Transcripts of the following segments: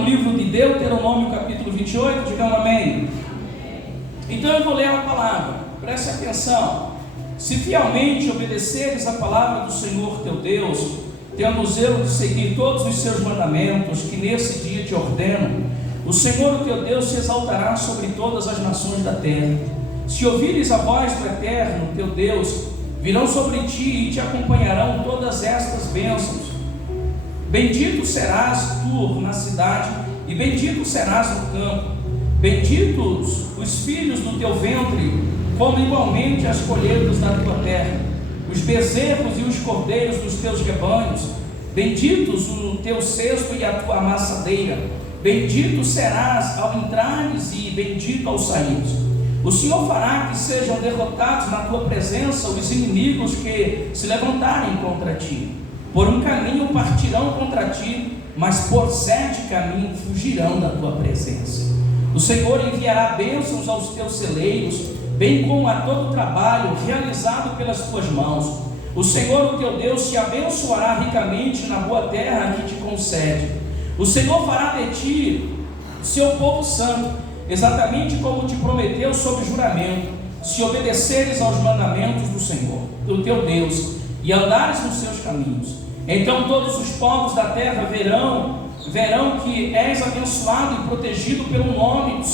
no livro de Deuteronômio, capítulo 28, digam amém. Então eu vou ler a palavra, preste atenção. Se fielmente obedeceres a palavra do Senhor teu Deus, tendo o zelo de seguir todos os seus mandamentos, que nesse dia te ordeno, o Senhor o teu Deus se exaltará sobre todas as nações da terra. Se ouvires a voz do Eterno teu Deus, virão sobre ti e te acompanharão todas estas bênçãos. Bendito serás tu na cidade, e bendito serás no campo. Benditos os filhos do teu ventre, como igualmente as colheitas da tua terra, os bezerros e os cordeiros dos teus rebanhos. Benditos o teu cesto e a tua amassadeira. Bendito serás ao entrares e bendito ao saíres. O Senhor fará que sejam derrotados na tua presença os inimigos que se levantarem contra ti. Por um caminho partirão contra ti, mas por 7 caminhos fugirão da tua presença. O Senhor enviará bênçãos aos teus celeiros, bem como a todo o trabalho realizado pelas tuas mãos. O Senhor, o teu Deus, te abençoará ricamente na boa terra que te concede. O Senhor fará de ti seu povo santo, exatamente como te prometeu sob juramento, se obedeceres aos mandamentos do Senhor, do teu Deus, e andares nos seus caminhos. Então todos os povos da terra verão que és abençoado e protegido pelo nome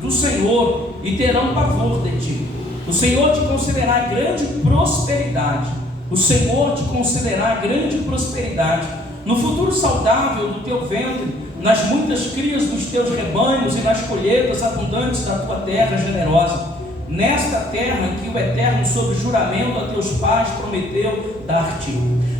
do Senhor, e terão pavor de ti. O Senhor te concederá grande prosperidade. O Senhor te concederá grande prosperidade no futuro saudável do teu ventre, nas muitas crias dos teus rebanhos e nas colheitas abundantes da tua terra generosa, nesta terra que o Eterno, sob juramento a teus pais, prometeu dar-te.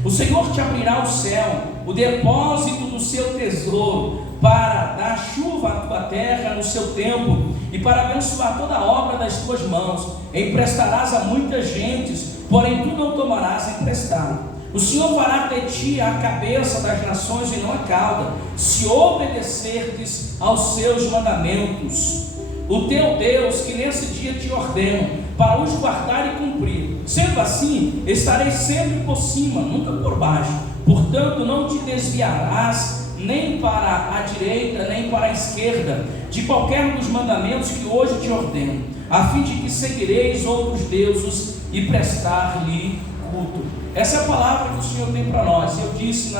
O Senhor te abrirá o céu, o depósito do seu tesouro, para dar chuva à tua terra no seu tempo, e para abençoar toda a obra das tuas mãos. Emprestarás a muitas gentes, porém tu não tomarás emprestado. O Senhor fará de ti a cabeça das nações e não a cauda, se obedecerdes aos seus mandamentos, o teu Deus, que nesse dia te ordeno, para os guardar e cumprir. Sendo assim, estareis sempre por cima, nunca por baixo. Portanto, não te desviarás nem para a direita, nem para a esquerda, de qualquer dos mandamentos que hoje te ordeno, a fim de que seguireis outros deuses e prestar-lhe culto. Essa é a palavra que o Senhor tem para nós. Eu disse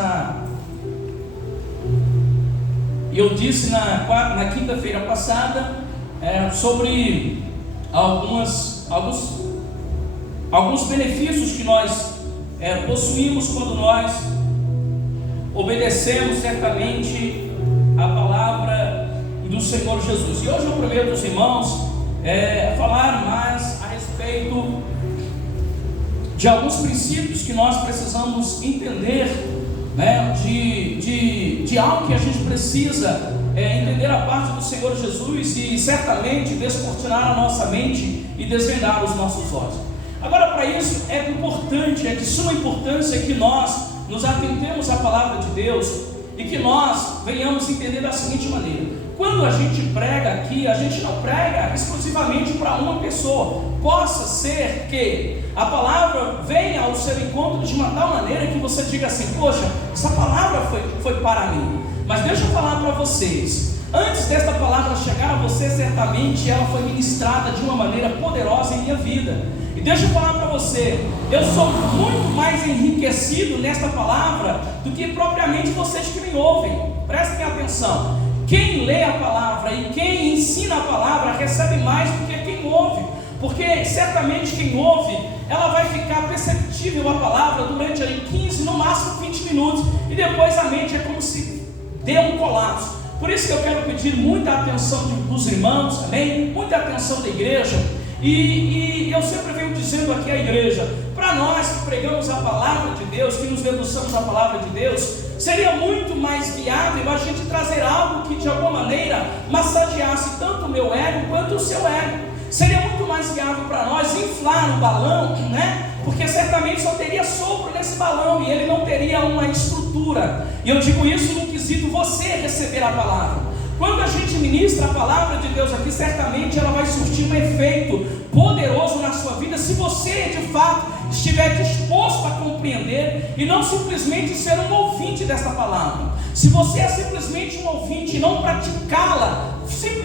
na quinta-feira passada sobre alguns benefícios que nós possuímos quando nós obedecemos certamente a palavra do Senhor Jesus. E hoje eu prometo aos irmãos falar mais a respeito de alguns princípios que nós precisamos entender, de algo que a gente precisa entender a parte do Senhor Jesus e certamente descortinar a nossa mente e desvendar os nossos olhos. Agora, para isso é importante, é de suma importância que nós nos atentemos à palavra de Deus e que nós venhamos entender da seguinte maneira: quando a gente prega aqui, a gente não prega exclusivamente para uma pessoa. Possa ser que a palavra venha ao seu encontro de uma tal maneira que você diga assim: poxa, essa palavra foi para mim. Mas deixa eu falar para vocês, antes desta palavra chegar a você, certamente ela foi ministrada de uma maneira poderosa em minha vida. E deixa eu falar para você, eu sou muito mais enriquecido nesta palavra do que propriamente vocês que me ouvem. Prestem atenção: quem lê a palavra e quem ensina a palavra recebe mais do que quem ouve, porque certamente quem ouve, ela vai ficar perceptível a palavra durante ali 15, no máximo 20 minutos, e depois a mente é como se dê um colapso. Por isso que eu quero pedir muita atenção dos irmãos, amém? Muita atenção da igreja. E eu sempre venho dizendo aqui à igreja, para nós que pregamos a palavra de Deus, que nos debruçamos a palavra de Deus, seria muito mais viável a gente trazer algo que de alguma maneira massageasse tanto o meu ego quanto o seu ego. Seria muito mais viável para nós inflar o balão, porque certamente só teria sopro nesse balão e ele não teria uma estrutura. E eu digo isso no quesito você receber a palavra. Quando a gente ministra a palavra de Deus aqui, certamente ela vai surtir um efeito poderoso na sua vida, se você de fato estiver disposto a compreender e não simplesmente ser um ouvinte desta palavra. Se você é simplesmente um ouvinte não praticá-la,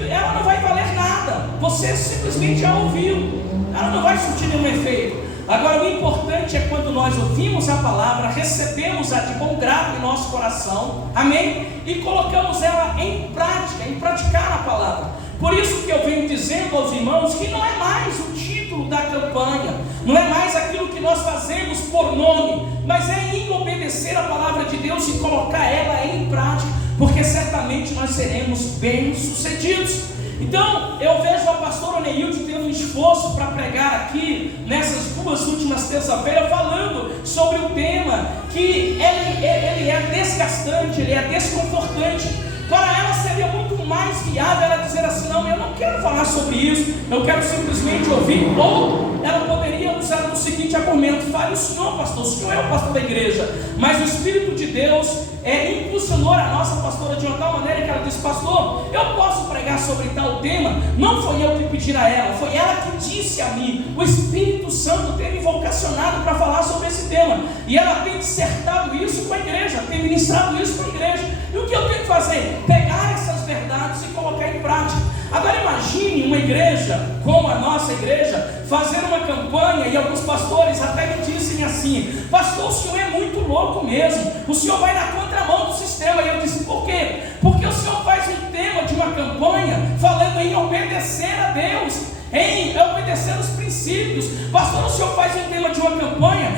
ela não vai valer nada. Você simplesmente a ouviu, ela não vai surtir nenhum efeito. Agora, o importante é quando nós ouvimos a palavra, recebemos-a de bom grado em nosso coração, amém? E colocamos ela em prática, em praticar a palavra. Por isso que eu venho dizendo aos irmãos que não é mais o título da campanha, não é mais aquilo que nós fazemos por nome, mas é em obedecer a palavra de Deus e colocar ela em prática, porque certamente nós seremos bem-sucedidos. Então, eu vejo a pastora Neilde tendo um esforço para pregar aqui, nessas 2 últimas terça-feiras, falando sobre o tema que ele é desgastante, ele é desconfortante. Para ela seria muito mais viável ela dizer assim: não, eu não quero falar sobre isso, eu quero simplesmente ouvir. Ou ela poderia usar o seguinte argumento: fale o senhor, pastor, o senhor é o pastor da igreja. Mas o Espírito de Deus impulsionou a nossa pastora de uma tal maneira que ela disse: pastor, eu posso pregar sobre tal tema? Não foi eu que pedi a ela, foi ela que disse a mim. O Espírito Santo tem me vocacionado para falar sobre esse tema, e ela tem dissertado isso com a igreja, tem ministrado isso com a igreja. E o que eu tenho que fazer? Pegar essas verdades e colocar em prática. Agora imagine uma igreja como a nossa igreja fazer uma campanha, e alguns pastores até me dizem assim: pastor, o senhor é muito louco mesmo, o senhor vai na contramão do sistema. E eu disse: por quê? Porque o senhor faz um tema de uma campanha falando em obedecer a Deus, em obedecer os princípios. Pastor, o senhor faz um tema de uma campanha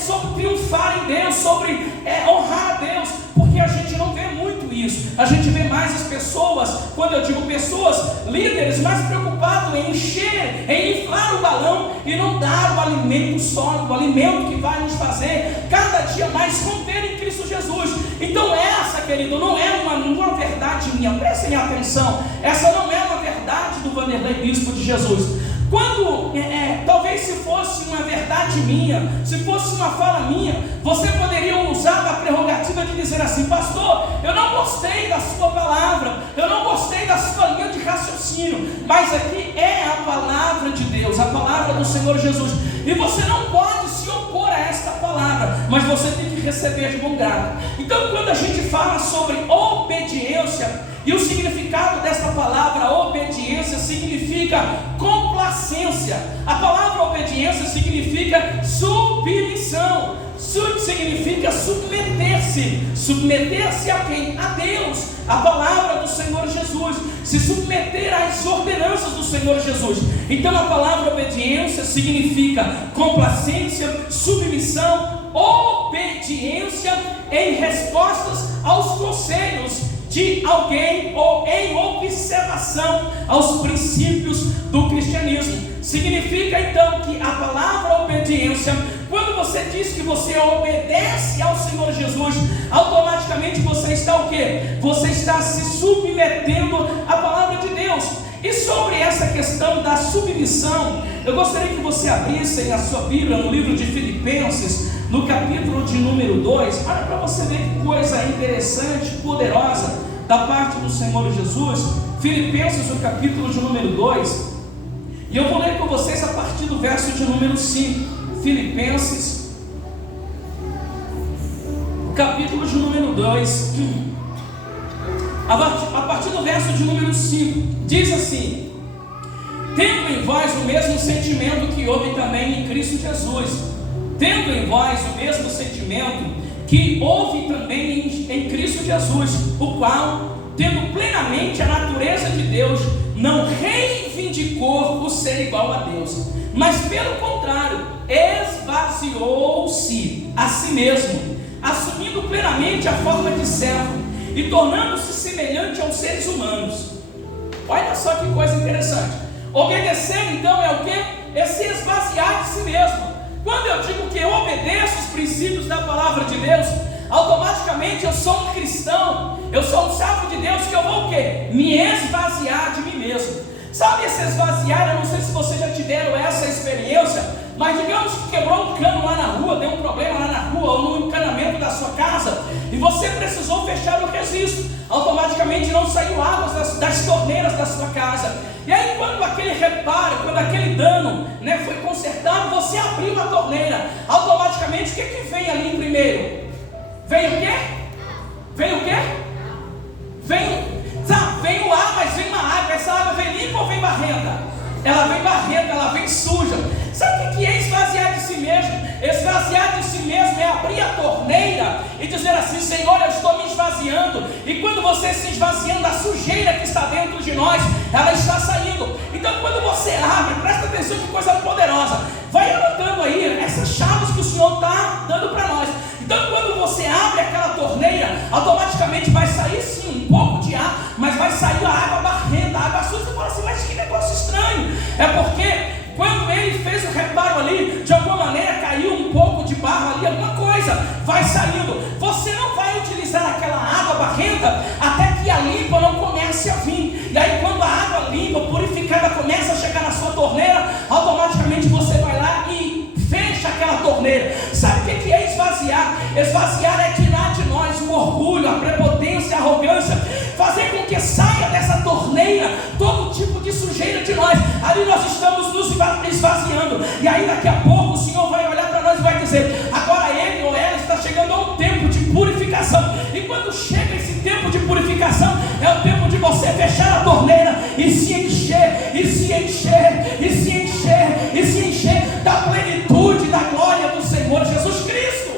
sobre triunfar em Deus, sobre honrar a Deus, porque a gente não vê muito isso. A gente vê mais as pessoas, quando eu digo pessoas, líderes, mais preocupados em encher, em inflar o balão e não dar o alimento sólido, o alimento que vai nos fazer cada dia mais romper em Cristo Jesus. Então essa, querido, não é uma verdade minha, prestem atenção, essa não é uma verdade do Vanderlei Bispo de Jesus. Quando, talvez se fosse uma verdade minha, se fosse uma fala minha, você poderia usar da prerrogativa de dizer assim: pastor, eu não gostei da sua palavra, eu não gostei da sua linha de raciocínio, mas aqui é a palavra de Deus, a palavra do Senhor Jesus, e você não pode se opor a esta palavra, mas você tem que receber de bom grado. Então, quando a gente fala sobre obediência, e o significado dessa palavra obediência significa complacência. A palavra obediência significa submissão. Significa submeter-se. Submeter-se a quem? A Deus, a palavra do Senhor Jesus. Se submeter às ordenanças do Senhor Jesus. Então a palavra obediência significa complacência, submissão, obediência em respostas aos conselhos de alguém ou em observação aos princípios do cristianismo. Significa então que a palavra obediência, quando você diz que você obedece ao Senhor Jesus, automaticamente você está o quê? Você está se submetendo à palavra de Deus. E sobre essa questão da submissão, eu gostaria que você abrisse a sua Bíblia no livro de Filipenses, no capítulo de número 2, olha para você ver que coisa interessante, poderosa, da parte do Senhor Jesus. Filipenses, o capítulo de número 2, e eu vou ler com vocês a partir do verso de número 5, Filipenses, o capítulo de número 2, a partir do verso de número 5, diz assim: tendo em vós o mesmo sentimento que houve também em Cristo Jesus, tendo em vós o mesmo sentimento que houve também em Cristo Jesus, o qual, tendo plenamente a natureza de Deus, não reivindicou o ser igual a Deus, mas pelo contrário, esvaziou-se a si mesmo, assumindo plenamente a forma de servo e tornando-se semelhante aos seres humanos. Olha só que coisa interessante. Obedecer então é o que? É se esvaziar de si mesmo. Quando eu digo que eu obedeço os princípios da palavra de Deus, automaticamente eu sou um cristão, eu sou um servo de Deus, que eu vou o quê? Me esvaziar de mim mesmo. Sabe esse esvaziar? Eu não sei se vocês já tiveram essa experiência, mas digamos que quebrou um cano lá na rua, deu um problema lá na rua, ou no encanamento da sua casa, e você precisou fechar o registro. Automaticamente não saiu água das torneiras da sua casa. E aí quando aquele reparo, quando aquele dano foi consertado, você abriu a torneira. Automaticamente o que vem ali primeiro? Vem o quê? Vem o quê? barrenta? Ela vem barrenta, ela vem suja. Sabe o que é esvaziar de si mesmo? Esvaziar de si mesmo é abrir a torneira e dizer assim: Senhor, eu estou me esvaziando. E quando você se esvaziando, a sujeira que está dentro de nós, ela está saindo. Então quando você abre, presta atenção, que coisa poderosa. Vai anotando aí essas chaves que o Senhor está dando para nós. Então quando você abre aquela torneira, automaticamente vai sair sim um pouco de ar, mas vai sair a água barrenta, a água suja. Você fala assim: mas que negócio estranho. É porque quando ele fez o reparo ali, de alguma maneira caiu um pouco de barro ali, alguma coisa vai saindo. Você não vai utilizar aquela água barrenta até que a limpa não comece a vir. E aí quando a água limpa, purificada, começa a chegar na sua torneira, automaticamente você vai lá e fecha aquela torneira. Sabe o que é esvaziar? Esvaziar é tirar de nós o orgulho, a prepotência, a arrogância, fazer com que saia dessa torneira todo tipo de sujeira de nós. Ali nós estamos nos esvaziando, e aí daqui a pouco o Senhor vai olhar para nós e vai dizer: agora ele ou ela está chegando a um tempo de purificação. E quando chega esse tempo de purificação, é o tempo de você fechar a torneira e se encher, e se encher, e se encher, e se encher da plenitude da glória do Senhor Jesus Cristo.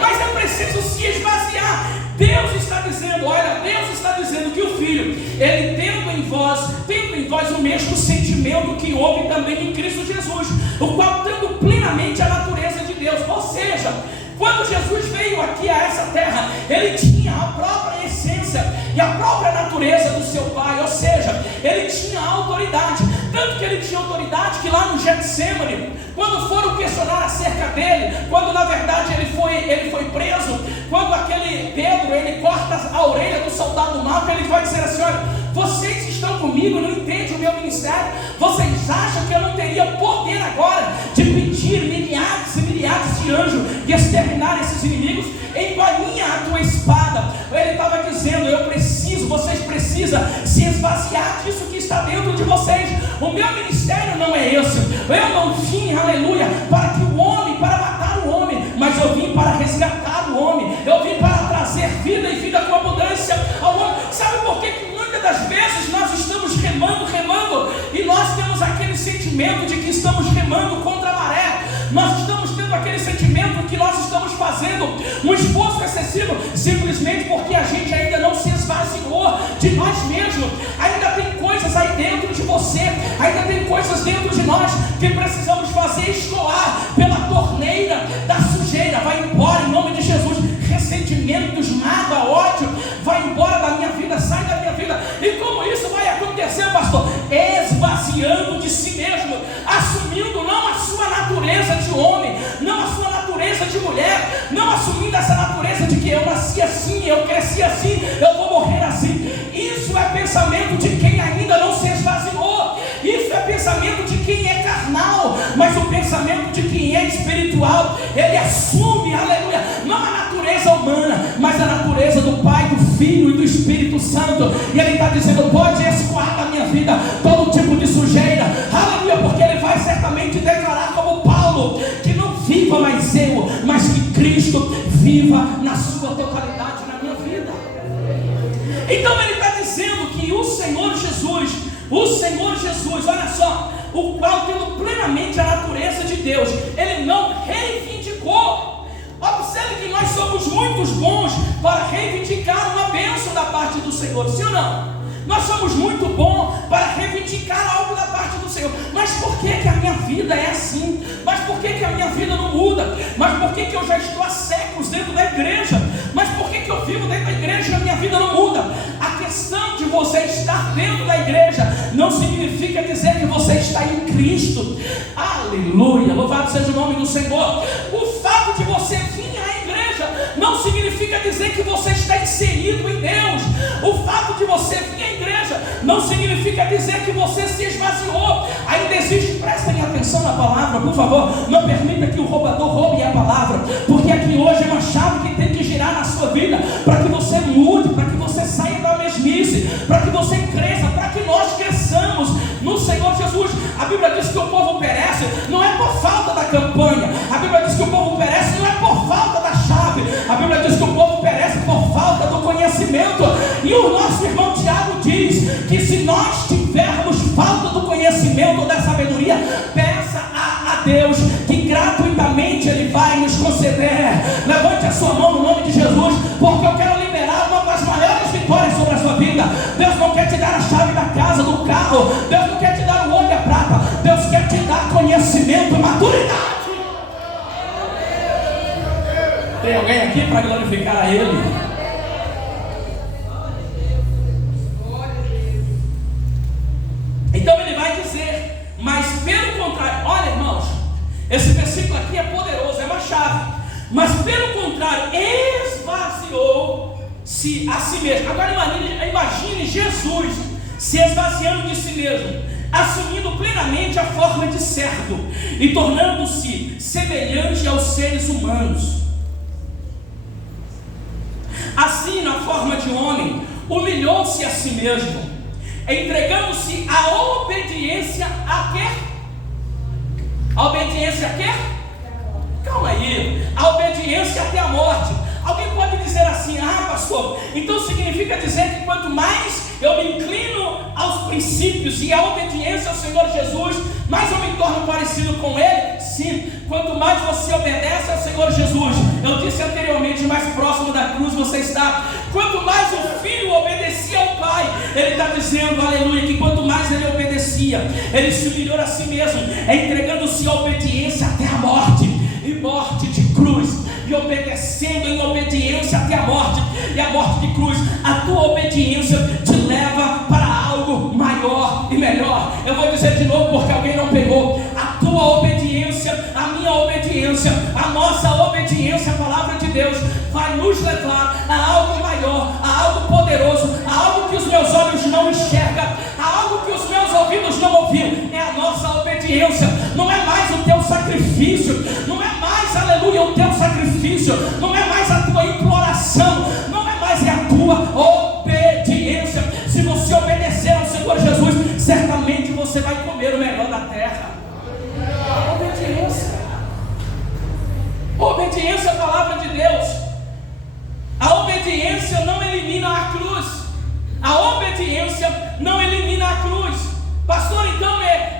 Mas é preciso se esvaziar. Deus está dizendo, olha, Deus está dizendo que o Filho, ele tendo em vós o mesmo sentimento que houve também em Cristo Jesus, o qual tendo plenamente a natureza de Deus. Ou seja, quando Jesus veio aqui a essa terra, ele tinha a própria essência e a própria natureza do seu Pai. Ou seja, ele tinha autoridade. Tanto que ele tinha autoridade que lá no Getsemane, quando foram questionar acerca dele, quando na verdade ele foi preso, quando aquele Pedro, ele corta a orelha do soldado mau, ele vai dizer assim: olha, vocês estão comigo, não entendem o meu ministério, vocês acham que eu não teria poder agora de pedir milhares e milhares de anjos e exterminar esses inimigos? Embainha a tua espada. Ele estava dizendo: vocês precisam se esvaziar disso que está dentro de vocês. O meu ministério não é esse. Eu não vim, aleluia, para matar o homem, mas eu vim para resgatar o homem. Eu vim para trazer vida e vida com abundância ao homem. Sabe por que muitas das vezes nós estamos remando, e nós temos aquele sentimento de que estamos remando contra a maré? Nós estamos tendo aquele sentimento que nós estamos fazendo um esforço excessivo, simplesmente porque a gente ainda não se esvaziou de nós mesmos. Ainda tem coisas aí dentro de você, ainda tem coisas dentro de nós que precisamos fazer escoar pela torneira da sujeira. Vai embora em nome de Jesus. Ressentimentos, mágoa, ódio, vai embora da minha vida, sai da minha vida. E como isso vai acontecer, pastor? Esvaziando de si mesmo, assumindo não a sua natureza de homem, não a sua natureza de mulher, não assumindo essa natureza de que eu nasci assim, eu cresci assim, eu vou morrer assim. Isso é pensamento de quem ainda não se esvaziou. Isso é pensamento de quem é carnal. Mas o pensamento de quem é espiritual, ele assume, aleluia, não a natureza humana, mas a natureza do Pai, do Filho e do Espírito Santo. E ele está dizendo: pode escoar da minha vida todo tipo de sujeira, aleluia, porque ele vai certamente declarar como Paulo, que não viva mais eu, mas que Cristo viva na sua totalidade na minha vida. Então ele está dizendo que o Senhor Jesus, olha só, o qual tendo plenamente a natureza de Deus, ele não reivindicou. Observe que nós somos muito bons para reivindicar uma bênção da parte do Senhor, sim ou não? Nós somos muito bons para reivindicar algo da parte do Senhor. Mas por que a minha vida é assim? Mas por que a minha vida não muda? Mas por que eu já estou há séculos dentro da igreja? Mas por que eu vivo dentro da igreja e a minha vida não muda? A questão de você estar dentro da igreja não significa dizer que você está em Cristo. Aleluia, louvado seja o nome do Senhor. O fato de você vir à igreja não significa dizer que você está inserido em Deus. O fato de você vir à igreja não significa dizer que você se esvaziou. Ainda existe, prestem atenção na palavra, por favor. Não permita que o roubador roube a palavra, porque aqui hoje é uma chave que tem que girar na sua vida, para que você mude, para que você saia da mesmice, para que você cresça, para que nós cresçamos no Senhor Jesus. A Bíblia diz que o povo perece não é por falta da campanha. A Bíblia diz que o povo perece não é por falta da chave. A Bíblia diz que o povo perece por falta do conhecimento. E o nosso irmão Tiago diz que se nós tivermos tivermos falta do conhecimento ou da sabedoria, peça a Deus, que gratuitamente Ele vai nos conceder. Levante a sua mão no nome de Jesus, porque eu quero liberar uma das maiores vitórias sobre a sua vida. Deus não quer te dar a chave da casa, do carro. Deus não quer te dar o ouro e a prata. Deus quer te dar conhecimento e maturidade. Tem alguém aqui para glorificar a Ele? Então Ele vai dizer, mas pelo contrário, olha irmãos, esse versículo aqui é poderoso, é uma chave. Mas pelo contrário, esvaziou-se a si mesmo. Agora imagine Jesus se esvaziando de si mesmo, assumindo plenamente a forma de servo e tornando-se semelhante aos seres humanos. Assim, na forma de homem, humilhou-se a si mesmo, entregando-se à obediência a quê? A obediência a quê? Calma aí. A obediência até a morte. Alguém pode dizer assim: ah, pastor, então significa dizer que quanto mais eu me inclino aos princípios e à obediência ao Senhor Jesus, mais eu me torno parecido com Ele? Sim. Quanto mais você obedece ao Senhor Jesus, eu disse anteriormente, mais próximo da cruz você está. Quanto mais o Filho obedecia ao Pai, Ele está dizendo, aleluia, que quanto mais Ele obedecia, Ele se humilhou a si mesmo, entregando-se à obediência até a morte, e morte de cruz, e obedecendo em obediência até a morte, e a morte de cruz. A tua obediência te leva para algo maior e melhor. Eu vou dizer de novo porque alguém não pegou. A tua obediência, a minha obediência, a nossa obediência à palavra de Deus vai nos levar a algo maior, a algo poderoso, a algo que os meus olhos não enxergam, a algo que os meus ouvidos não ouviram. É a nossa obediência. Não é mais o teu sacrifício, não é mais, aleluia, o teu sacrifício, não é mais a tua imploração, não é mais a tua obediência. Se você obedecer ao Senhor Jesus, certamente você vai comer o melhor da terra. Obediência. Obediência à palavra de Deus. A obediência não elimina a cruz. A obediência não elimina a cruz. Pastor,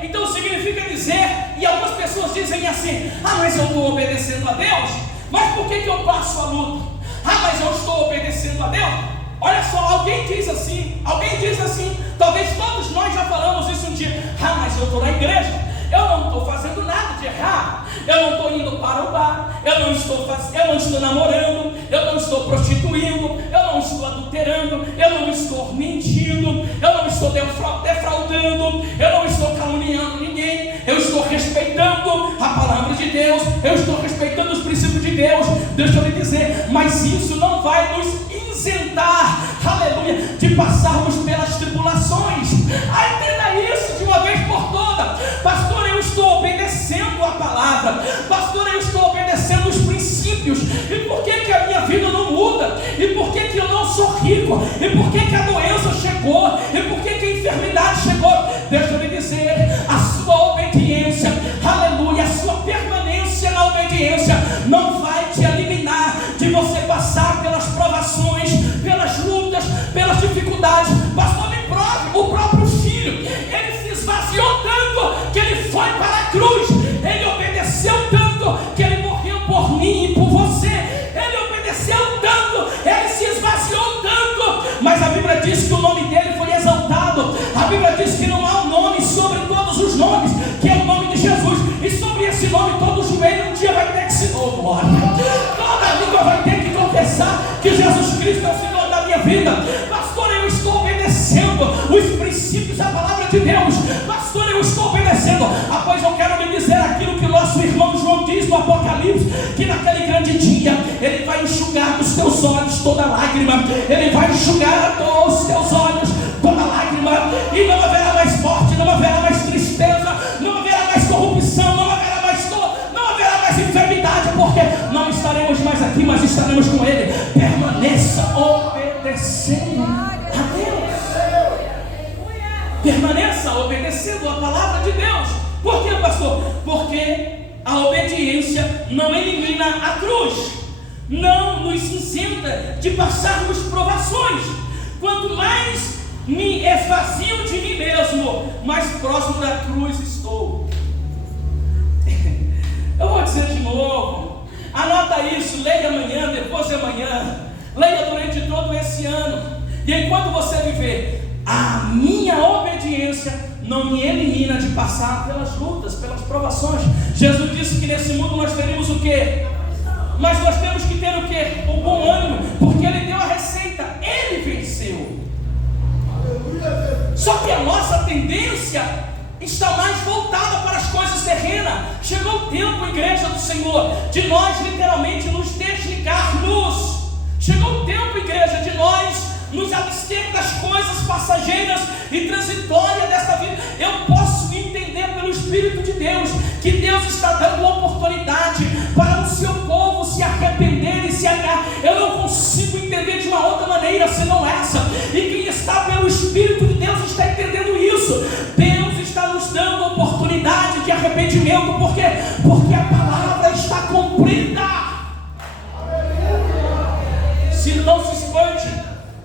então significa dizer, e algumas pessoas dizem assim: ah, mas eu estou obedecendo a Deus, mas por que eu passo a luta? Ah, mas eu estou obedecendo a Deus. Olha só, alguém diz assim, talvez todos nós já falamos isso um dia: ah, mas eu estou na igreja, eu não estou fazendo nada de errado, eu não estou indo para o bar, eu não estou namorando, eu não estou prostituindo, eu não estou adulterando, eu não estou mentindo, eu não estou defraudando, eu não estou caluniando ninguém, eu estou respeitando a palavra de Deus, eu estou respeitando os princípios de Deus. Deixa eu lhe dizer, mas isso não vai nos isentar, aleluia, de passarmos pelas tribulações. Entenda isso de uma vez por todas. Pastor, eu estou obedecendo a palavra, pastor, eu estou obedecendo os princípios, e por que a minha vida não muda? E por que eu não sou rico? E por que a doença chegou? E por que a enfermidade chegou? Deixa eu lhe dizer, a sua obediência, aleluia, a sua permanência na obediência não vai te eliminar de você passar pelas provações, pelas lutas, pelas dificuldades. Pastor, me prove. O próprio Filho, Ele se esvaziou tanto que Ele foi para a cruz. Ele obedeceu tanto que Ele morreu por mim e por você. Ele obedeceu tanto, Ele se esvaziou tanto. Mas a Bíblia diz que o nome dele foi exaltado. A Bíblia diz que não há um nome sobre todos os nomes, que é o nome de Jesus. E sobre esse nome todo joelho um dia vai ter que se glória. Toda língua vai ter que confessar que Jesus Cristo é o Senhor da minha vida. Pastor, eu estou obedecendo os princípios da palavra de Deus. Pastor, eu estou obedecendo. Pois eu quero lhe dizer aquilo que o nosso irmão João diz no Apocalipse, que naquele grande dia Ele vai enxugar dos teus olhos toda lágrima. Ele vai enxugar dos teus olhos toda lágrima, e não haverá mais morte, não haverá mais tristeza, não haverá mais corrupção, não haverá mais dor, não haverá mais enfermidade, porque não estaremos mais aqui, mas estaremos com Ele. Permaneça obedecendo a Deus. Permaneça obedecendo a palavra de Deus. Por quê, pastor? Porque a obediência não elimina a cruz, não nos isenta de passarmos provações. Quanto mais me esvazio de mim mesmo, mais próximo da cruz estou. Eu vou dizer de novo, anota isso, leia amanhã, depois de amanhã, leia durante todo esse ano, e enquanto você viver, a minha obediência não me elimina de passar pelas lutas, pelas provações. Jesus disse que nesse mundo nós teríamos o quê? Mas nós temos que ter o quê? O bom ânimo, porque Ele deu a receita, Ele venceu. Só que a nossa tendência está mais voltada para as coisas terrenas. Chegou o tempo, igreja do Senhor, de nós literalmente nos desligarmos. Chegou o tempo, igreja, de nós nos abster das coisas passageiras e transitórias desta vida. Eu posso entender pelo Espírito de Deus que Deus está dando uma oportunidade para o seu povo se arrepender e se agarrar. Eu não consigo entender de uma outra maneira senão essa. E quem está pelo Espírito de Deus está entendendo isso. Deus está nos dando a oportunidade de arrependimento. Por quê? Porque a palavra está cumprida. Se não se espante,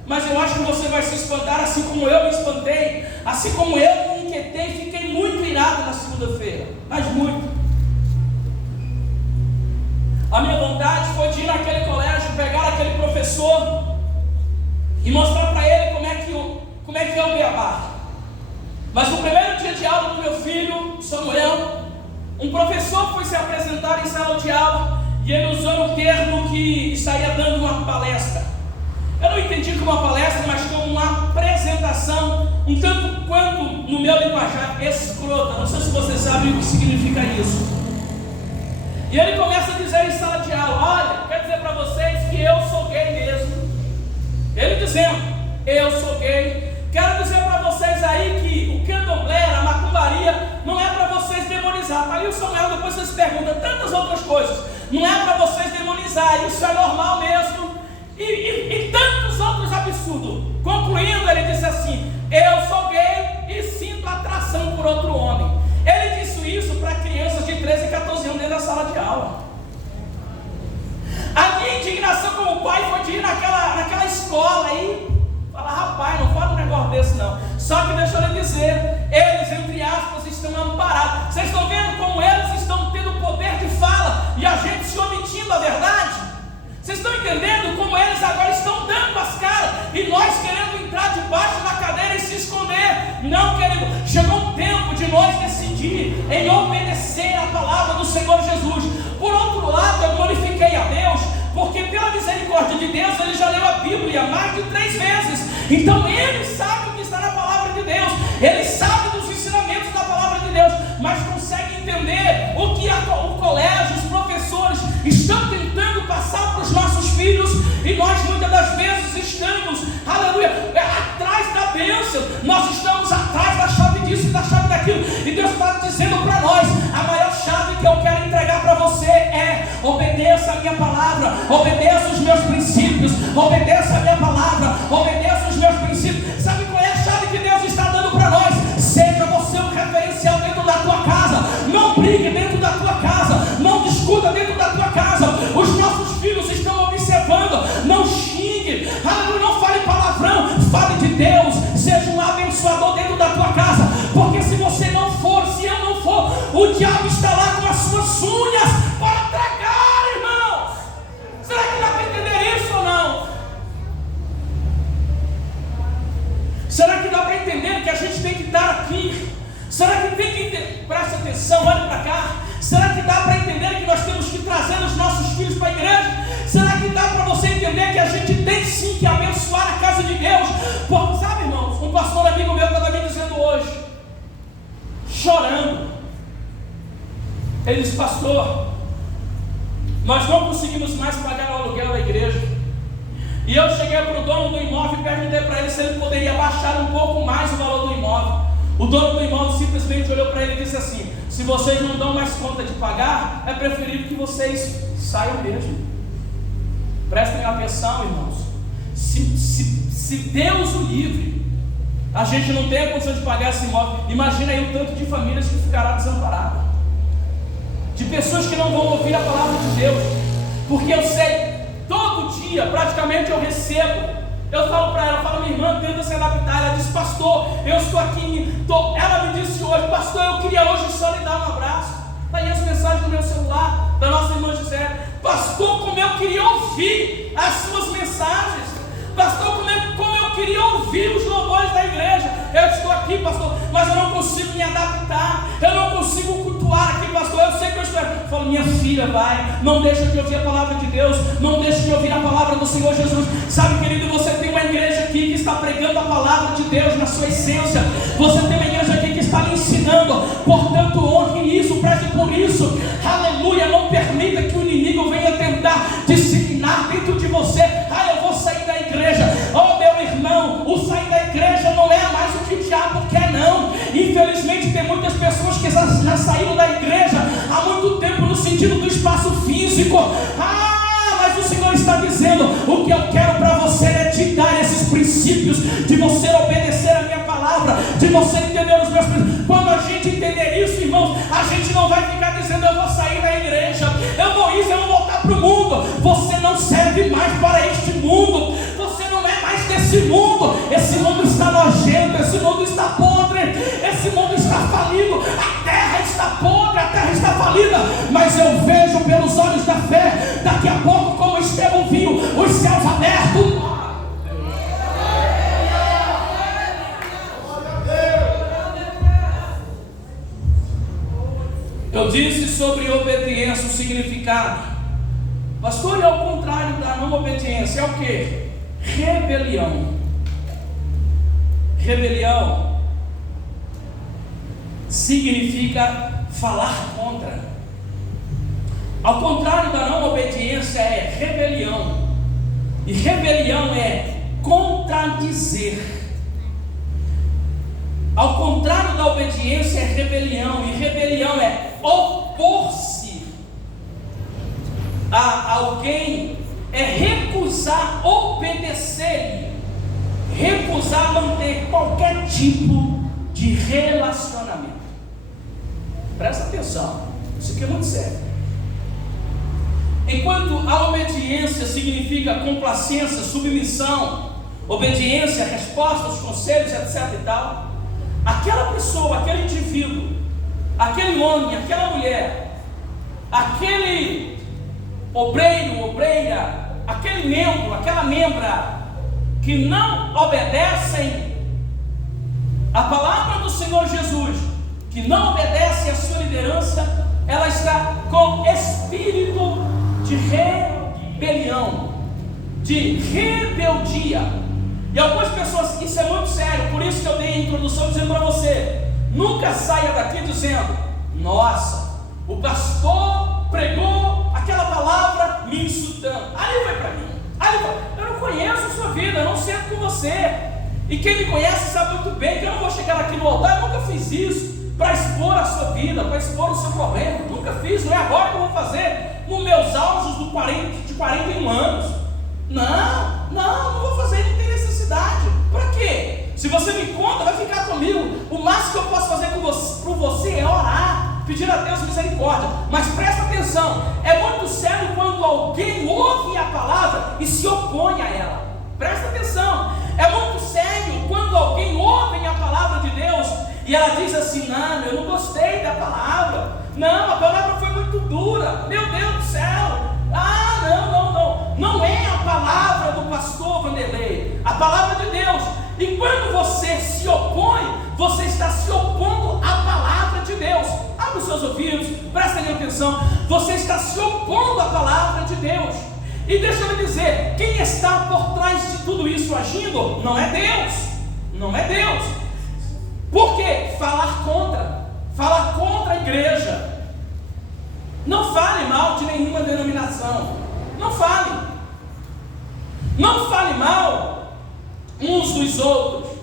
mas eu acho que você vai se espantar assim como eu me espantei, assim como eu me inquietei, fiquei muito irado na segunda-feira, mas muito. A minha vontade foi de ir naquele colégio, pegar aquele professor e mostrar para ele como é que é o beabá. Mas no primeiro dia de aula do meu filho, Samuel, um professor foi se apresentar em sala de aula e ele usou um termo que estaria dando uma palestra. Eu não entendi como uma palestra, mas como uma apresentação, um tanto quanto, no meu linguajar, escrota. Não sei se você sabe o que significa isso. E ele começa a dizer em sala de aula: olha, quero dizer para vocês que eu sou gay mesmo. Ele dizendo: eu sou gay. Quero dizer para vocês aí que o candomblé, a macumbaria, não é para vocês demonizar. Aí o Samuel, depois vocês perguntam tantas outras coisas. Não é para vocês demonizar, isso é normal mesmo. E tantos outros absurdos. Concluindo, ele disse assim: eu sou gay e sinto atração por outro homem. Ele disse isso para crianças de 13 e 14 anos dentro da sala de aula. A minha indignação como pai foi de ir naquela escola aí, falar: rapaz, não fala um negócio desse não. Só que deixa eu lhe dizer, eles, entre aspas, estão amparados. Vocês estão vendo como eles estão tendo poder de fala e a gente se omitindo a verdade? Vocês estão entendendo como eles agora estão dando as caras e nós querendo entrar debaixo da cadeira e se esconder? Não, querido, chegou o tempo de nós decidir em obedecer a palavra do Senhor Jesus. Por outro lado, eu glorifiquei a Deus, porque pela misericórdia de Deus, ele já leu a Bíblia mais de 3 vezes. Então ele sabe o que está na palavra de Deus, ele sabe dos ensinamentos da palavra de Deus, mas consegue entender o que o colégio, os professores estão tentando passar para os nossos filhos, e nós muitas das vezes estamos, aleluia, atrás da bênção, nós estamos atrás da chave disso e da chave daquilo, e Deus está dizendo para nós: a maior chave que eu quero entregar para você é: obedeça a minha palavra, obedeça os meus princípios, obedeça a minha palavra, obedeça os meus princípios. Sabe qual é a chave que Deus está dando para nós? Seja você um referencial dentro da tua casa, não brigue dentro da tua casa, não discuta dentro da tua casa, os nossos filhos estão observando, não xingue, aleluia, não fale palavrão, fale de Deus, seja um abençoador dentro da tua casa, porque se você não for, se eu não for, o diabo está lá com as suas unhas para tragar, irmãos. Será que dá para entender isso ou não? Será que dá para entender que a gente tem que estar aqui? Será que tem que entender? Presta atenção, olha para cá. Será que dá para entender que nós temos que trazer os nossos filhos para a igreja? Será que dá para você entender que a gente tem sim que abençoar a casa de Deus? Porque, sabe, irmãos, um pastor amigo meu estava me dizendo hoje, chorando, ele disse: pastor, nós não conseguimos mais pagar o aluguel da igreja. E eu cheguei para o dono do imóvel e perguntei para ele se ele poderia baixar um pouco mais o valor do imóvel. O dono do imóvel simplesmente olhou para ele e disse assim: se vocês não dão mais conta de pagar, é preferível que vocês saiam mesmo. Prestem atenção, irmãos. Se Deus o livre, a gente não tem a condição de pagar esse imóvel, imagina aí o tanto de famílias que ficará desamparada, de pessoas que não vão ouvir a palavra de Deus. Porque eu sei, todo dia praticamente eu recebo, eu falo para ela, minha irmã tenta se adaptar, ela diz: pastor, eu estou aqui, ela me pastor, eu queria hoje só lhe dar um abraço. Está aí as mensagens no meu celular, da nossa irmã Gisele. Pastor, como eu queria ouvir as suas mensagens. Pastor, como eu queria ouvir os louvores da igreja. Eu estou aqui, pastor, mas eu não consigo me adaptar. Eu não consigo cultuar aqui, pastor. Eu sei que eu estou. Eu falo, minha filha, vai. Não deixa de ouvir a palavra de Deus. Não deixa de ouvir a palavra do Senhor Jesus. Sabe, querido, você tem uma igreja aqui que está pregando a palavra de Deus na sua essência. Você tem uma igreja aqui que está lhe ensinando. Portanto, honre isso, preze por isso. Aleluia. Não permita que o inimigo venha tentar disciplinar dentro de você. Eu vou sair da igreja. Oh, meu irmão, o sair da igreja não é mais o que o diabo quer, não. Infelizmente tem muitas pessoas que já saíram da igreja há muito tempo no sentido do espaço físico. Mas o Senhor está dizendo, o que eu quero para você é te dar esses princípios, de você obedecer a minha palavra, de você entender os meus princípios. Quando a gente entender isso, irmãos, a gente não vai ficar dizendo, eu vou sair da igreja, eu vou isso, eu vou voltar para o mundo. Você não serve mais para este mundo, você não é mais desse mundo. Esse mundo está nojento, esse mundo está podre, esse mundo está falido, a terra está podre, a terra está falida. Mas eu vejo pelos olhos da fé, daqui a pouco, como Estevão viu, os céus abertos. Eu disse sobre obediência, o significado. Pastor, e ao contrário da não obediência, é o que? Rebelião. Rebelião significa falar contra. Ao contrário da não obediência é rebelião. E rebelião é contradizer. Ao contrário da obediência é rebelião. E rebelião é opor-se a alguém, é recusar obedecer, recusar manter qualquer tipo de relacionamento. Presta atenção, isso aqui é muito sério. Enquanto a obediência significa complacência, submissão, obediência, respostas, conselhos, etc. e tal, aquela pessoa, aquele indivíduo, aquele homem, aquela mulher, aquele obreiro, obreira, aquele membro, aquela membra que não obedecem a palavra do Senhor Jesus, que não obedecem a sua liderança, ela está com espírito de rebelião, de rebeldia. E algumas pessoas, isso é muito sério, por isso que eu dei a introdução dizendo para você, nunca saia daqui dizendo, nossa, o pastor pregou aquela palavra me insultando, ali foi para mim, ali foi. Eu não conheço a sua vida, eu não sento com você, e quem me conhece sabe muito bem que eu não vou chegar aqui no altar, eu nunca fiz isso, para expor a sua vida, para expor o seu problema, nunca fiz, não é agora que eu vou fazer, nos meus auges de 41 anos, não vou fazer, não tem necessidade, para quê? Se você me conta, vai ficar comigo, o máximo que eu posso fazer por você é orar, pedir a Deus misericórdia, mas presta atenção, é muito sério quando alguém ouve a palavra e se opõe a ela, presta atenção, é muito sério quando alguém ouve a palavra de Deus e ela diz assim, não, eu não gostei da palavra, não, a palavra foi muito dura, meu Deus do céu, não é a palavra do pastor Vanderlei, a palavra de Deus. E quando você se opõe, você está se opondo à palavra de Deus. Abre os seus ouvidos, prestem atenção, você está se opondo à palavra de Deus. E deixa eu lhe dizer, quem está por trás de tudo isso agindo, não é Deus, não é Deus. Por quê? Falar contra a igreja. Não fale mal de nenhuma denominação, não fale mal uns dos outros,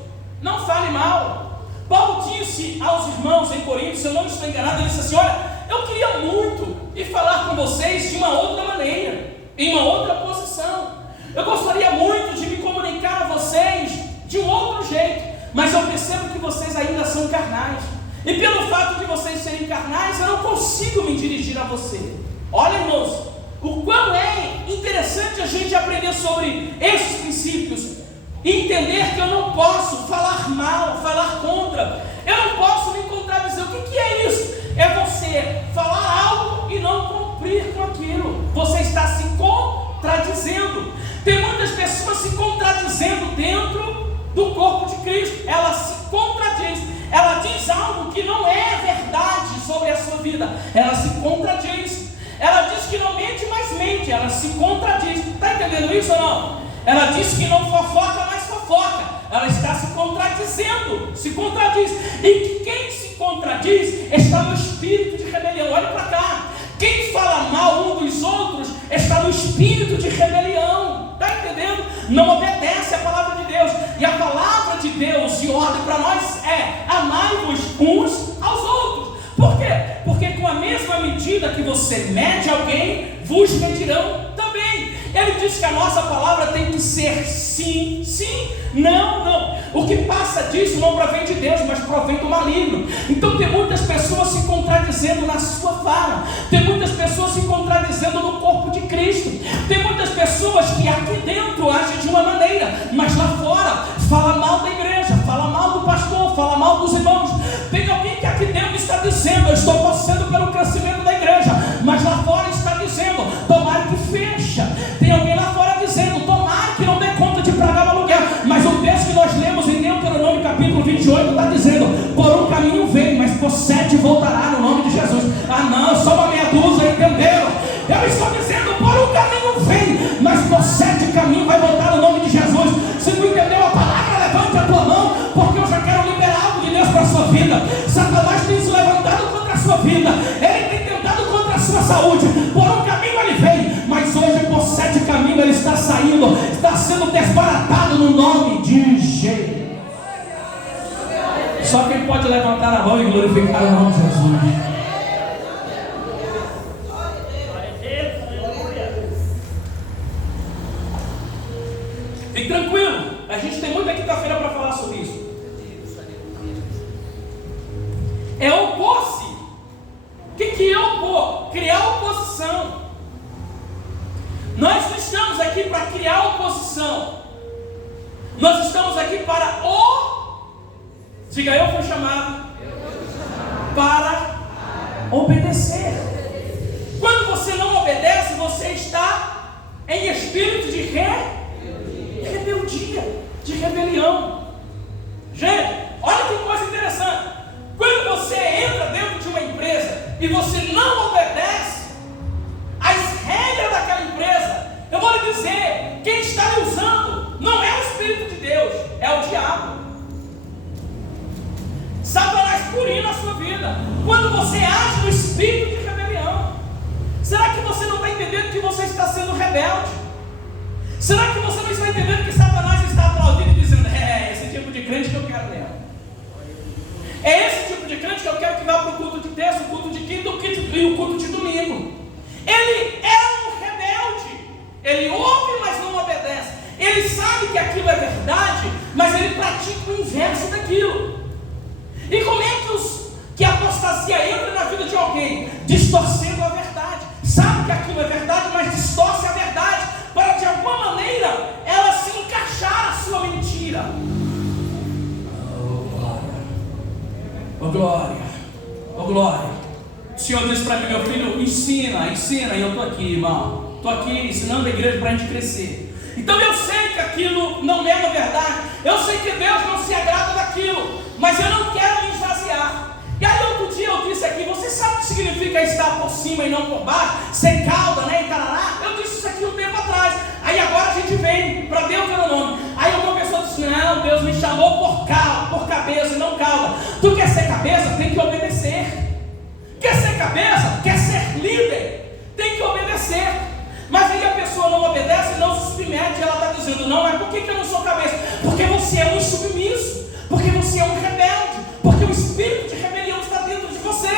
não fale mal. Paulo disse aos irmãos em Coríntios, se eu não estou enganado, ele disse assim, olha, eu queria muito ir falar com vocês de uma outra maneira, em uma outra posição, eu gostaria muito de me comunicar a vocês de um outro jeito, mas eu percebo que vocês ainda são carnais, e pelo fato de vocês serem carnais, eu não consigo me dirigir a você. Olha, irmãos, o quão é interessante a gente aprender sobre esses princípios, entender que eu não posso falar mal, falar contra, eu não posso me contradizer O que é isso? É você falar algo e não cumprir com aquilo. Você está se contradizendo. Tem muitas pessoas se contradizendo dentro do corpo de Cristo. Ela se contradiz. Ela diz algo que não é verdade sobre a sua vida. Ela se contradiz. Ela diz que não mente, mas mente. Ela se contradiz. Está entendendo isso ou não? Ela diz que não fofoca, mas fofoca. Ela está se contradizendo. Se contradiz. E que quem se contradiz está no espírito de rebelião. Olha para cá. Quem fala mal um dos outros está no espírito de rebelião. Está entendendo? Não obedece a palavra de Deus. E a palavra de Deus e ordem para nós é: amai-vos uns aos outros. Por quê? Porque com a mesma medida que você mede alguém, vos medirão também. Ele diz que a nossa palavra tem que ser sim, sim, não, não. O que passa disso não provém de Deus, mas provém do maligno. Então tem muitas pessoas se contradizendo na sua fala. Tem muitas pessoas se contradizendo no corpo de Cristo. Tem muitas pessoas que aqui dentro agem de uma maneira, mas lá fora fala mal da igreja, fala mal do pastor, fala mal dos irmãos. Tem alguém que aqui dentro está dizendo: eu estou torcendo pelo crescimento da igreja, mas lá fora está dizendo: tomara que fecha. Tem alguém lá fora dizendo: tomara que não dê conta de pagar o aluguel. Mas o texto que nós lemos em Deuteronômio capítulo 28 está dizendo: por um caminho vem, mas por 7 voltará, no nome de Jesus. Ah não, só uma meia dúzia, entenderam? Eu estou dizendo: por um caminho vem, mas por 7 caminhos vai voltar, no nome de Jesus. Se não entendeu a palavra, levante a tua mão, porque eu já quero liberar algo de Deus para a sua vida. Satanás tem se levantado contra a sua vida, ele tem tentado contra a sua saúde. Por um caminho ele vem, mas hoje por 7 caminhos ele está saindo, está sendo desbaratado no nome de Jesus. Só quem pode levantar a mão e glorificar o nome de Jesus. Fique tranquilo, a gente tem muita quinta-feira para falar sobre isso. É opor-se. O que é opor? Criar oposição. Nós não estamos aqui para criar oposição. Nós estamos aqui para diga, eu fui chamado para obedecer. Quando você não obedece, você está em espírito de rebeldia, de rebelião. Gente, olha que coisa interessante. Quando você entra dentro de uma empresa e você não obedece às regras daquela empresa, eu vou lhe dizer: quem está lhe usando não é o Espírito de Deus, é o diabo. Satanás purina a sua vida quando você age no espírito de rebelião. Será que você não está entendendo que você está sendo rebelde? Será que você não está entendendo que Satanás está aplaudindo e dizendo: é esse tipo de crente que eu quero mesmo? É esse tipo de crente que eu quero que vá para o culto de terça, o culto de quinta e o culto de domingo. Ele é um rebelde. Ele ouve, mas não obedece. Ele sabe que aquilo é verdade, mas ele pratica o inverso daquilo. E como é que a apostasia entra na vida de alguém? Distorcendo a verdade. Sabe que aquilo é verdade, mas distorce a verdade para de alguma maneira ela se encaixar na sua mentira. Oh glória, oh glória. O Senhor disse para mim: meu filho, ensina, e eu estou aqui, irmão. Estou aqui ensinando a igreja para a gente crescer. Então eu sei que aquilo não é uma verdade. Eu sei que Deus não se agrada daquilo, mas eu não quero me esvaziar. E aí outro dia eu disse aqui: você sabe o que significa estar por cima e não por baixo? Ser cauda, né, e tarará? Eu disse isso aqui um tempo atrás. Aí agora a gente vem para Deuteronômio. Aí uma pessoa disse: não, Deus me chamou por cabeça e não cauda. Tu quer ser cabeça? Tem que obedecer. Quer ser cabeça? Quer ser líder? Tem que obedecer. Mas aí a pessoa não obedece e não se submete. Ela está dizendo: não, mas por que eu não sou cabeça? Porque você é um insubmisso, porque você é um rebelde, porque o espírito de rebelião está dentro de você.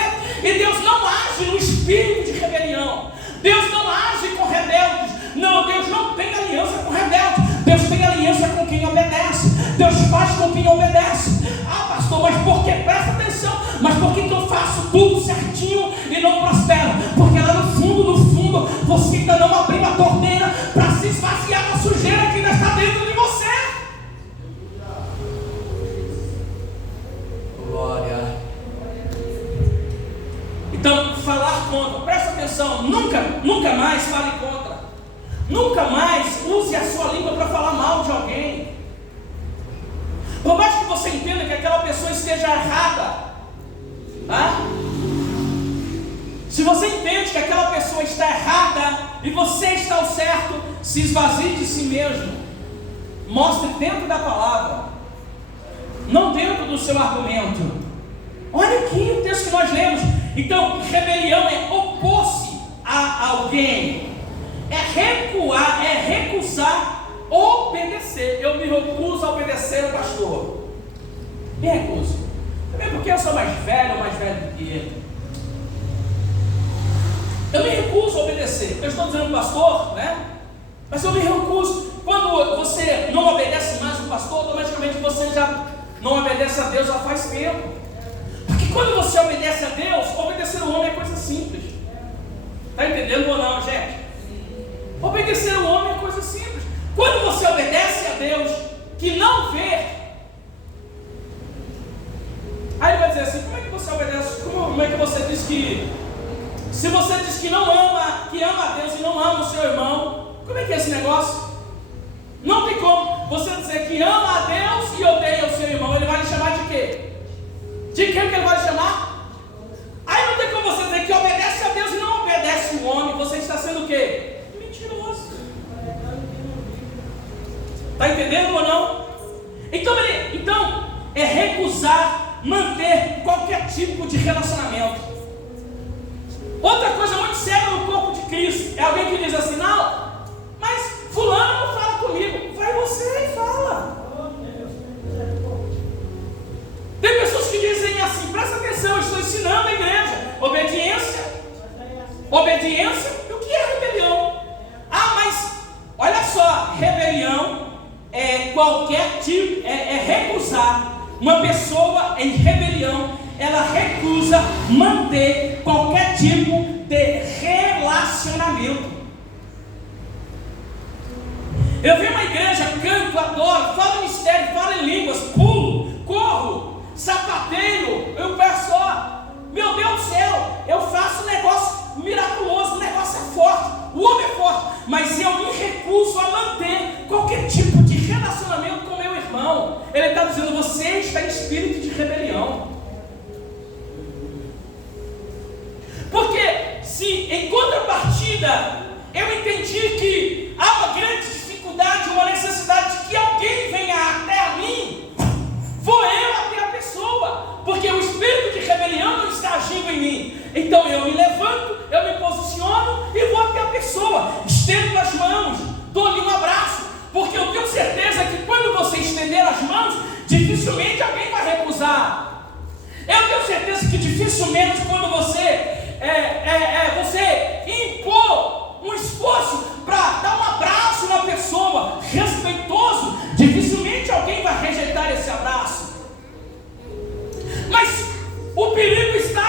E Deus não age no espírito de rebelião. Deus não age com rebeldes. Não, Deus não tem aliança com rebeldes. Deus tem aliança com quem obedece. Deus faz com quem obedece. Ah, pastor, mas por que? Presta atenção. Mas por que eu faço tudo certinho e não prospero? Porque lá no fundo, você ainda não abriu a torneira para se esvaziar da sujeira que ainda está dentro de você. Glória. atenção, nunca mais fale contra. Nunca mais use a sua língua para falar mal de alguém. Por mais que você entenda que aquela pessoa esteja errada, tá? Se você entende que aquela pessoa está errada e você está ao certo, se esvazie de si mesmo. Mostre dentro da palavra, não dentro do seu argumento. Olha aqui o texto que nós lemos. Então, rebelião é opor-se a alguém, é recuar, é recusar obedecer. Eu me recuso a obedecer o pastor. Me recuso. Também porque eu sou mais velho do que ele. Eu me recuso a obedecer. Eu estou dizendo pastor, né? Mas eu me recuso. Quando você não obedece mais o pastor, automaticamente você já não obedece a Deus já faz tempo. Porque quando você obedece a Deus, obedecer o homem é coisa simples. Está entendendo ou não, gente? Obedecer o homem é coisa simples. Quando você obedece a Deus, que não vê, aí ele vai dizer assim: como é que você obedece? Como é que você diz que, se você diz que não ama, que ama a Deus e não ama o seu irmão, como é que é esse negócio? Não tem como você dizer que ama a Deus e odeia o seu irmão. Ele vai lhe chamar de quê? De quem que ele vai lhe chamar? Aí não tem como você dizer que obedece a Deus e não obedece o homem. Você está sendo o quê? Mentiroso. Está entendendo ou não? Então é recusar manter qualquer tipo de relacionamento. Outra coisa muito séria no corpo de Cristo é alguém que diz assim: não, mas fulano não fala comigo. Vai você e fala. Tem pessoas que dizem assim: presta atenção, eu estou ensinando a igreja obediência. E o que é rebelião? Ah, mas olha só, rebelião é qualquer tipo, é recusar. Uma pessoa em rebelião, ela recusa manter qualquer tipo de relacionamento. Eu venho uma igreja, canto, adoro, falo mistério, falo em línguas, pulo, corro, sapateio, eu peço, meu Deus do céu, eu faço um negócio miraculoso, o negócio é forte, o homem é forte, mas eu me recuso a manter qualquer tipo de relacionamento com meu irmão. Ele está dizendo: você está em espírito de rebelião. Porque se em contrapartida eu entendi que há uma grande dificuldade, uma necessidade de que alguém venha até a mim, vou eu até a pessoa, porque o espírito de rebelião não está agindo em mim. Então eu me levanto, eu me posiciono e vou até a pessoa, estendo as mãos, dou-lhe um abraço, porque eu tenho certeza que quando você estender as mãos, dificilmente alguém vai recusar. Eu tenho certeza que dificilmente quando você impor um esforço para dar um abraço na pessoa, respeitoso, dificilmente alguém vai rejeitar esse abraço. Mas o perigo está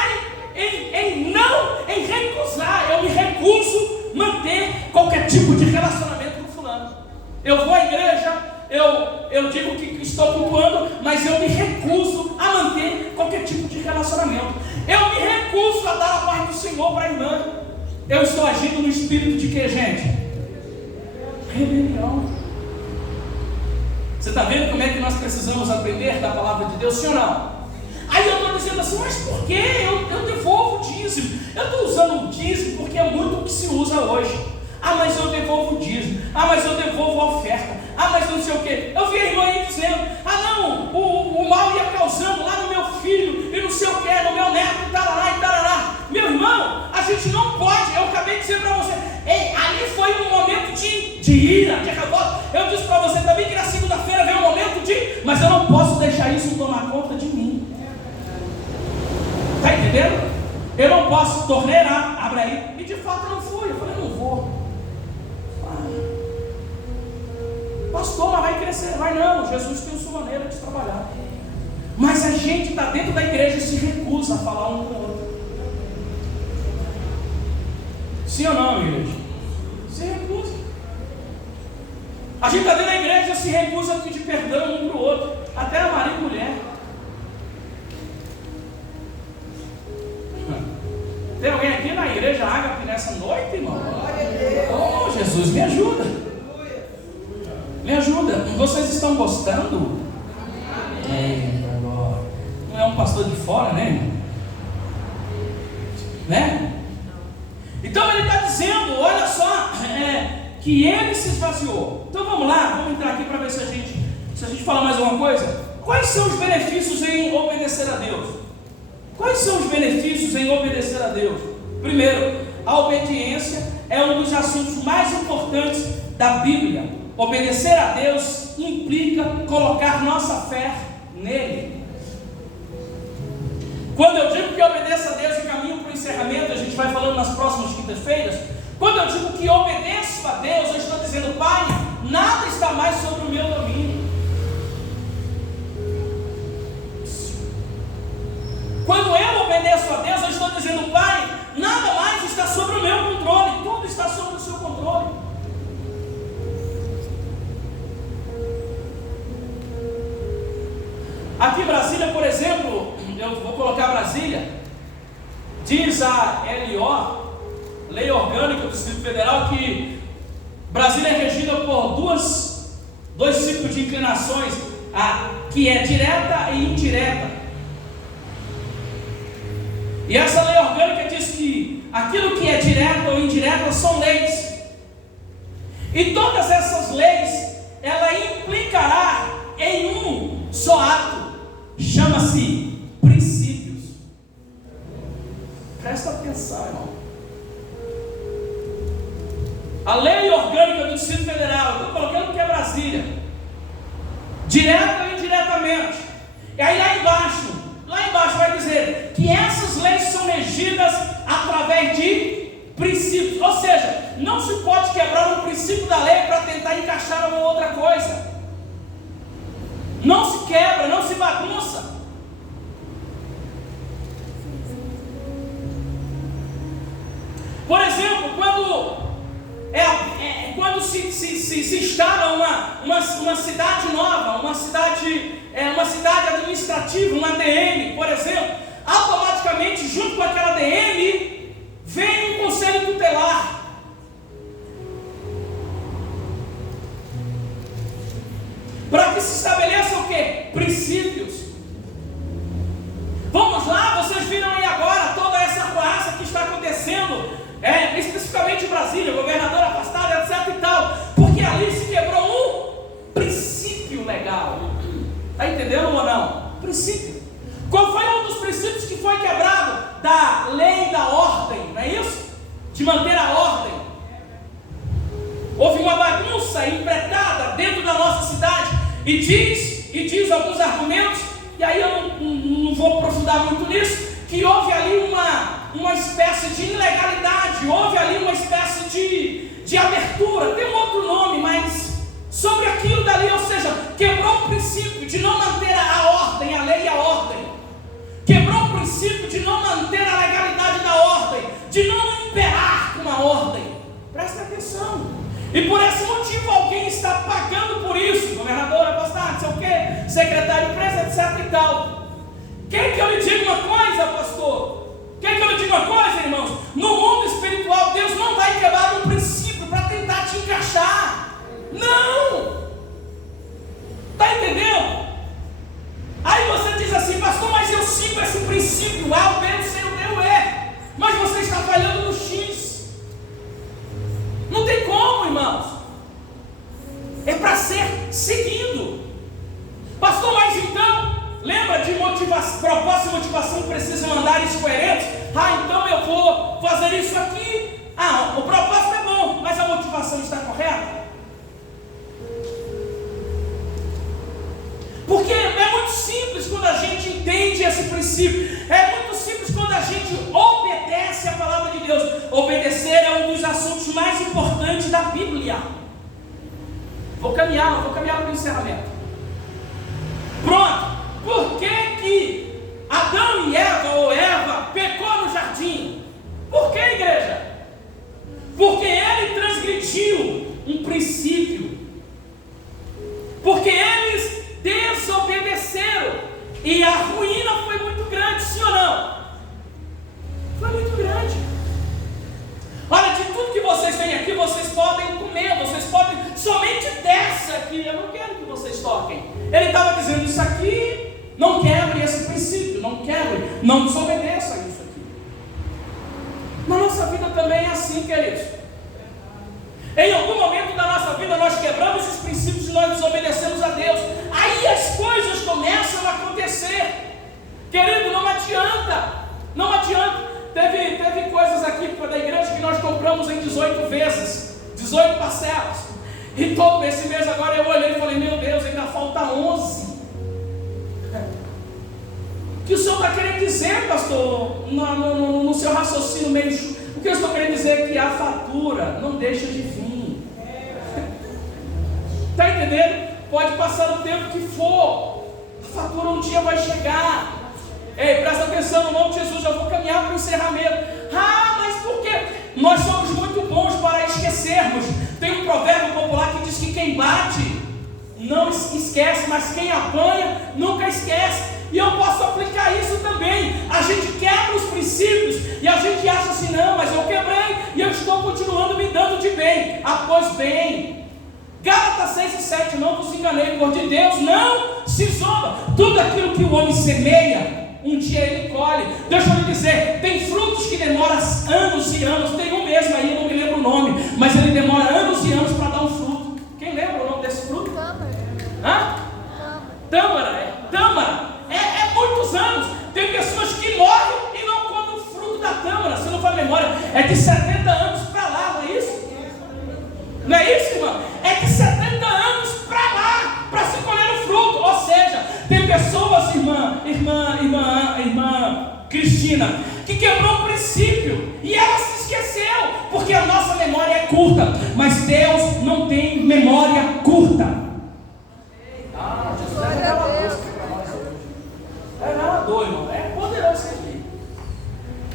em recusar. Eu me recuso manter qualquer tipo de relacionamento com fulano. Eu vou à igreja, eu digo que estou cultuando, mas eu me recuso a manter qualquer tipo de relacionamento. Eu me recuso a dar a paz do Senhor para a irmã. Eu estou agindo no espírito de quê, gente? Rebelião. Você está vendo como é que nós precisamos aprender da palavra de Deus, sim ou não? Aí eu estou dizendo assim: mas por que eu devolvo o dízimo? Eu estou usando o dízimo porque é muito o que se usa hoje. Ah, mas eu devolvo o dízimo. Ah, mas eu devolvo a oferta. Ah, mas não sei o quê. Eu vi a irmã aí dizendo: ah não, o mal ia causando lá no meu filho, e não sei o quê, no meu neto, e tarará, e tarará. Meu irmão, a gente não pode. Eu acabei de dizer para você: ei, ali foi um momento de ira, de revolta. Eu disse para você também que na segunda-feira veio um momento de... mas eu não posso deixar isso tomar conta de mim. Está entendendo? Eu não posso tornear, abre aí. E de fato eu não fui. Eu falei: não vou. Pastor, mas vai crescer. Vai não, Jesus tem a sua maneira de trabalhar. Mas a gente está dentro da igreja e se recusa a falar um com o outro. Sim ou não, igreja? Se recusa. A gente está dentro da igreja e se recusa a pedir perdão um para o outro. Até a marido e mulher. Tem alguém aqui na igreja Ágape nessa gostando? Agora. Não é um pastor de fora, né, irmão? Né? Então ele está dizendo, olha só, que ele se esvaziou. Então vamos lá, vamos entrar aqui para ver se a gente fala mais alguma coisa. Quais são os benefícios em obedecer a Deus? Quais são os benefícios em obedecer a Deus? Primeiro, a obediência é um dos assuntos mais importantes da Bíblia. Obedecer a Deus implica colocar nossa fé nele. Quando eu digo que obedeço a Deus e caminho para o encerramento, a gente vai falando nas próximas quintas-feiras. Quando eu digo que obedeço a Deus, eu estou dizendo, Pai, nada está mais sobre o meu domínio. Quando eu obedeço a Deus, eu estou dizendo, Pai, nada mais está sobre o meu controle, tudo está sobre o seu controle. Aqui em Brasília, por exemplo, eu vou colocar Brasília, diz a LO, Lei Orgânica do Distrito Federal, que Brasília é regida por dois tipos de inclinações, que é direta e indireta. E essa lei orgânica diz que aquilo que é direto ou indireta são leis. E todas essas leis, ela implicará em um só ato. Chama-se princípios. Presta atenção, irmão. A lei orgânica do Distrito Federal, eu estou colocando que é Brasília, direta ou indiretamente. E aí lá embaixo vai dizer que essas leis são regidas através de princípios. Ou seja, não se pode quebrar um princípio da lei para tentar encaixar uma outra coisa. Não se quebra, não se bagunça. Por exemplo, quando se instala uma cidade nova, uma cidade administrativa, uma ADM, por exemplo, automaticamente junto com aquela ADM vem um conselho tutelar. Para que se estabeleça o quê? Princípios. Vamos lá, vocês viram aí agora toda essa arruaça que está acontecendo, especificamente em Brasília, governador afastado, etc e tal, porque ali se quebrou um princípio legal. Está entendendo ou não? Princípio. Qual foi um dos princípios que foi quebrado? Da lei da ordem, não é isso? De manter a ordem. Houve uma bagunça empreitada dentro da nossa cidade, e diz alguns argumentos, e aí eu não vou aprofundar muito nisso, que houve ali uma espécie de ilegalidade, houve ali uma espécie de abertura, tem um outro nome, mas sobre aquilo dali, ou seja, quebrou o princípio de não manter a ordem, a lei e a ordem, quebrou o princípio de não manter a legalidade da ordem, de não imperar com a ordem. Presta atenção. E por esse motivo alguém está pagando por isso, governador, apostado, não sei o quê, secretário de imprensa, etc e tal. Quer que eu lhe diga uma coisa, pastor? Quer que eu lhe diga uma coisa, irmãos? No mundo espiritual, Deus não vai quebrar um princípio para tentar te encaixar. Não! Está entendendo? Aí você diz assim, pastor, mas eu sigo esse princípio A, o B, o C, o D, o E. Mas você está falhando no X. Não tem como, irmãos. É para ser seguido. Pastor, mas então, lembra de propósito e motivação que precisam andar coerentes? Então eu vou fazer isso aqui. O propósito é bom, mas a motivação está correta? Porque é muito simples quando a gente entende esse princípio. É muito simples quando a gente obedece a palavra de Deus. Obedecer é um dos assuntos mais importantes da Bíblia. Vou caminhar para o encerramento. Pronto. Por que Adão e Eva, ou Eva, pecou no jardim? Por que, igreja? Porque ele transgrediu um princípio. Porque eles desobedeceram. E a ruína foi muito grande, sim ou não? Foi muito grande. Olha, de tudo que vocês têm aqui, vocês podem comer, vocês podem, somente dessa aqui, eu não quero que vocês toquem. dizendo isso aqui, não quebre esse princípio, não quebre, não desobedeça isso aqui. Na nossa vida também é assim, queridos. Em algum momento da nossa vida nós quebramos os princípios e nós desobedecemos a Deus. Aí as coisas começam a acontecer. Querido, não adianta. Não adianta. Teve coisas aqui da igreja que nós compramos em 18 vezes, 18 parcelas. E todo esse mês agora eu olhei e falei, meu Deus, ainda falta 11. O que o senhor está querendo dizer, pastor, no seu raciocínio meio... O que eu estou querendo dizer é que a fatura não deixa de vir. Está entendendo? Pode passar o tempo que for, a fatura um dia vai chegar. Ei, presta atenção, no nome de Jesus, eu vou caminhar para o encerramento. Ah, mas por quê? Nós somos muito bons para esquecermos. Tem um provérbio popular que diz que quem bate não esquece, mas quem apanha nunca esquece. E eu posso aplicar isso também. A gente quebra os princípios e a gente acha assim, não, mas eu quebrei e eu estou continuando me dando de bem. Ah, pois bem, Gálatas 6 e 7, não vos enganei, por de Deus não se zomba. Tudo aquilo que o homem semeia, um dia ele colhe. Deixa eu lhe dizer, tem frutos que demoram anos e anos. Tem um mesmo aí, eu não me lembro o nome, mas ele demora anos e anos para dar um fruto. Quem lembra o nome desse fruto? Tâmara. Hã? Tâmara. Tâmara. É muitos anos. Tem pessoas que morrem e não comem o fruto da tâmara. Se não for memória, é de 70 anos para lá, não é isso? Não é isso, irmão? É de 70 anos para lá, para se colher o fruto. Ou seja, tem pessoas, irmã Cristina, que quebrou o princípio e ela se esqueceu, porque a nossa memória é curta, mas Deus não tem memória curta. Ah, Jesus é revelador para nós hoje. É revelador, irmão, é poderoso isso aqui.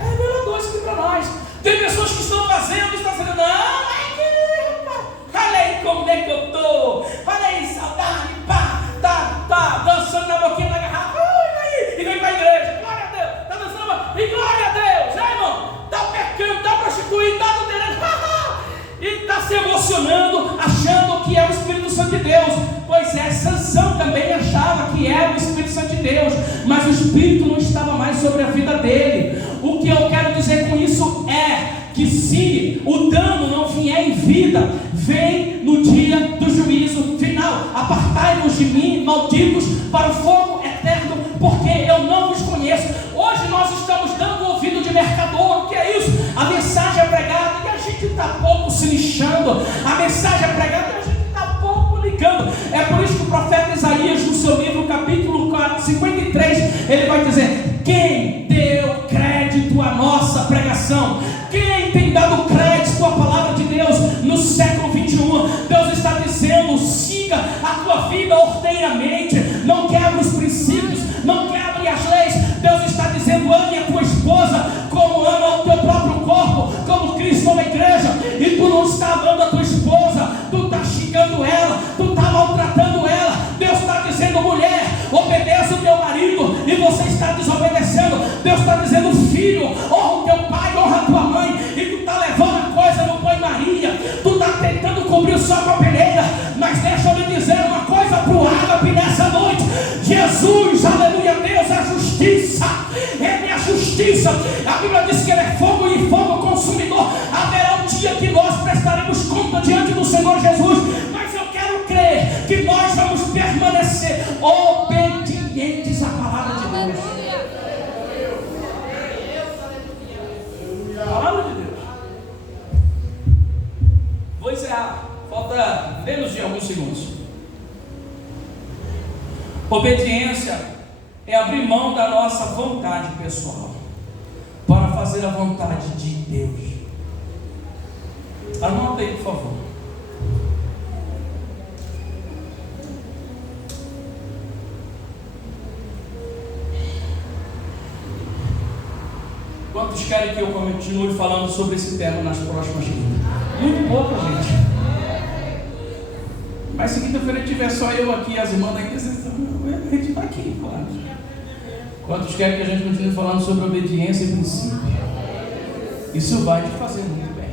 É revelador isso aqui para nós. Tem pessoas que estão fazendo e estão dizendo, não, olha aí como é que eu estou, olha aí, saudade, pá, tá dançando na boquinha da garrafa, e vem para a igreja, glória a Deus, está dançando, e glória a Deus, irmão, está pecando, está prostituindo, está adulterando, e está se emocionando, achando que é o Espírito Santo de Deus. Pois é, Sansão também achava que era o Espírito Santo de Deus, mas o Espírito não estava mais sobre a vida dele. O que eu quero dizer com isso é que se o dano não vier em vida, vem no dia do juízo final. Apartai-vos de mim, malditos, para o fogo eterno, porque eu não vos conheço. Hoje nós estamos dando ouvido de mercador. O que é isso? A mensagem é pregada e a gente está pouco se lixando. A mensagem é pregada e a gente está pouco ligando. É por isso que o profeta Isaías, no seu livro, capítulo 53, ele vai dizer: quem deu crédito à nossa pregação? Quem tem dado crédito à palavra de Deus no século 21? Deus está dizendo: siga a tua vida ordeiramente, não quebre os princípios, não quebre as leis. Deus está dizendo: ame a tua esposa como ama o teu próprio corpo, como Cristo ama a igreja. E tu não está amando a tua esposa, tu está xingando ela, tu está maltratando ela. Deus está dizendo: mulher, obedeça o teu marido, e você está desobedecendo. Deus está dizendo: filho, honra o teu pai, honra a tua mãe, e tu está levando a coisa no banho-maria, tu está tentando cobrir só com a peneira. Mas deixa eu lhe dizer uma coisa para o ágape nessa noite: Jesus, aleluia, Deus é justiça, Ele é justiça. A Bíblia diz que Ele é fogo e fogo consumidor. Haverá um dia que nós prestaremos conta diante do Senhor Jesus, mas eu quero crer que nós vamos permanecer obedientes à palavra de Deus. Palavra de Deus. Vou encerrar, falta menos de alguns segundos. Obediência é abrir mão da nossa vontade pessoal para fazer a vontade de Deus. Anota aí, por favor. Quantos querem que eu continue falando sobre esse tema nas próximas quintas? Muito pouco, gente. Mas se quinta-feira tiver só eu aqui, as irmãs da intercessão, a gente está aqui, claro. Quantos querem que a gente continue falando sobre obediência e princípio? Isso vai te fazer muito bem.